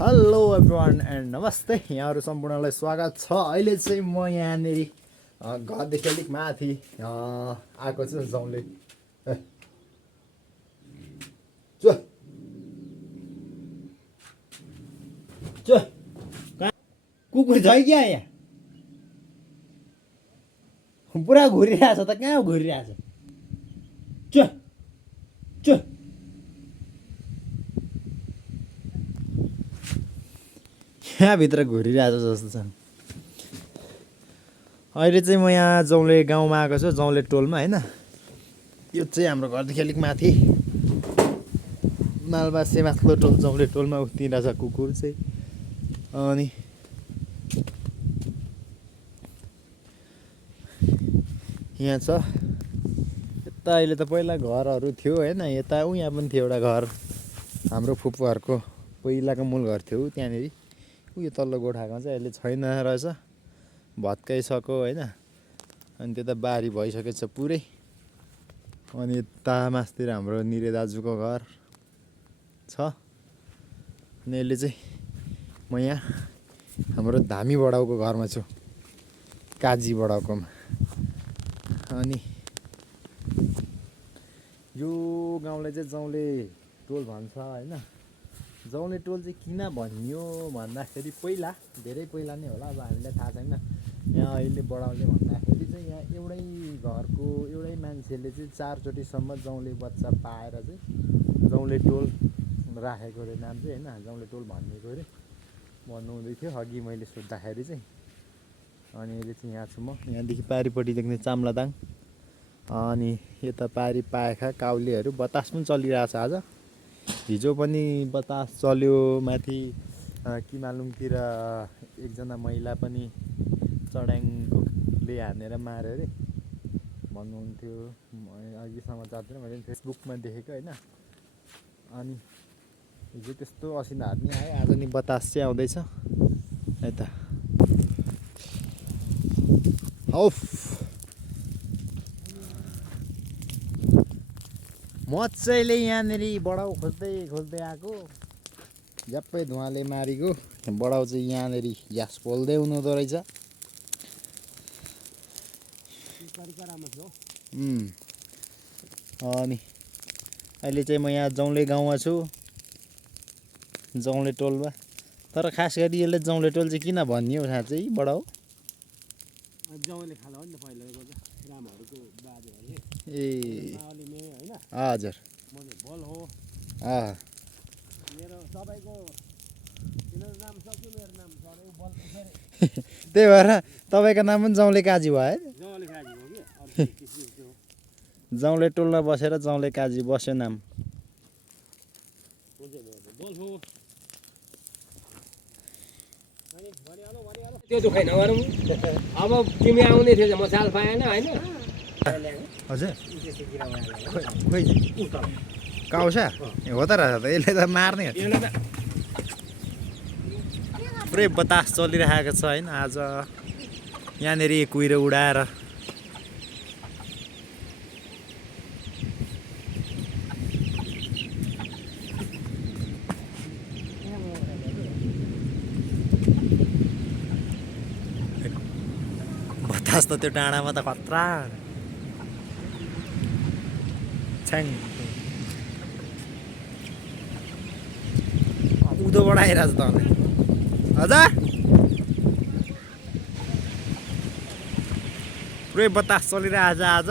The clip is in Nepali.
हेलो एभ्रिवान एन्ड नमस्ते, यहाँहरू सम्पूर्णलाई स्वागत छ। अहिले चाहिँ म यहाँनिर घरदेखि अलिक माथि आएको छु। जाउँले कुकुर छ क्या यहाँ? पुरा घुरिरहेछ त, कहाँ घुरिरहेछ? चु चु यहाँभित्र घुरिरहेछ जस्तो छ। अहिले चाहिँ म यहाँ जौले गाउँमा आएको छु, जौले टोलमा होइन। यो चाहिँ हाम्रो घरदेखि अलिक माथि मालबासे माथिल्लो टोल जौले टोलमा उत्रिरहेछ कुकुर चाहिँ। अनि यहाँ छ यता। अहिले त पहिला घरहरू थियो होइन, यता यहाँ पनि थियो एउटा घर, हाम्रो फुपूहरूको पहिलाको मूल घर थियो त्यहाँनिर। उयो तल्लो गोठामा चाहिँ अहिले छैन रहेछ, भत्काइसक्यो होइन। अनि त्यता बारी भइसकेको छ पुरै। अनि यता मासतिर हाम्रो निरे दाजुको घर छ। अनि अहिले चाहिँ म यहाँ हाम्रो धामी बडाउको घरमा छु, काजी बडाउकोमा। अनि यो गाउँलाई चाहिँ जौले टोल भन्छ होइन। जौले टोल चाहिँ किन भनियो भन्दाखेरि पहिला, धेरै पहिला नै होला, अब हामीलाई थाहा छैन। यहाँ अहिले बडाउले भन्दाखेरि चाहिँ यहाँ एउटै घरको एउटै मान्छेले चाहिँ 4 चोटिसम्म जौले बच्चा पाएर चाहिँ जौले टोल राखेको अरे नाम चाहिँ होइन। जौले टोल भनिएको अरे भन्नुहुँदै थियो अघि मैले सोद्धाखेरि चाहिँ। अनि अहिले चाहिँ यहाँ छु म। यहाँदेखि पारिपट्टि देख्ने चाम्लादाङ, अनि यता पारी पाएखा काउलेहरू। बतास पनि चलिरहेछ आज, हिजो पनि बतास चल्यो। माथि किमालुङतिर एकजना महिला पनि चढ्याङले हानेर मार्यो अरे भन्नुहुन्थ्यो अघि समाचारतिर, मैले फेसबुकमा देखेको होइन। अनि हिजो त्यस्तो असिनाहरू नि आयो, आज नि बतास चाहिँ आउँदैछ यता। हौफ मजाले यहाँनिर बडाउ खोज्दै आएको, झ्याप्पै धुवाले मारेको। बडाउ चाहिँ यहाँनिर ग्यास पोल्दै हुनुहुँदो रहेछ। अनि अहिले चाहिँ म यहाँ जौले गाउँमा छु, जौले टोलमा। तर खास गरी यसले जौले टोल चाहिँ किन भनियो साँच्चै बडाउ? जौले खाला हो नि त पहिलाको रामहरूको बाजेहरूले। ए होइन हजुर, बल हो मेरो सबैको तिनीहरू नाम सक्यो, मेरो नाम सबै बल पछाडि। त्यही भएर तपाईँको नाम पनि जौले काजी भयो है? जौले खाजी हो कि जौले टोलमा बसेर जौले काजी बस्यो नाम। त्यो दुखाइ नगरौँ। अब तिमी आउने थियो म चाल पाएन होइन। हजुर खोइ काउसा हो त रहेछ त, यसले त मार्ने हो। पुरै बतास चलिरहेको छ होइन आज। यहाँनिर कुहिरो उडाएर बतास त त्यो डाँडामा त खतरा छ्याङ उँधोबाट आइरहेछ त। हजुर पुरै बतास चलिरहेछ आज।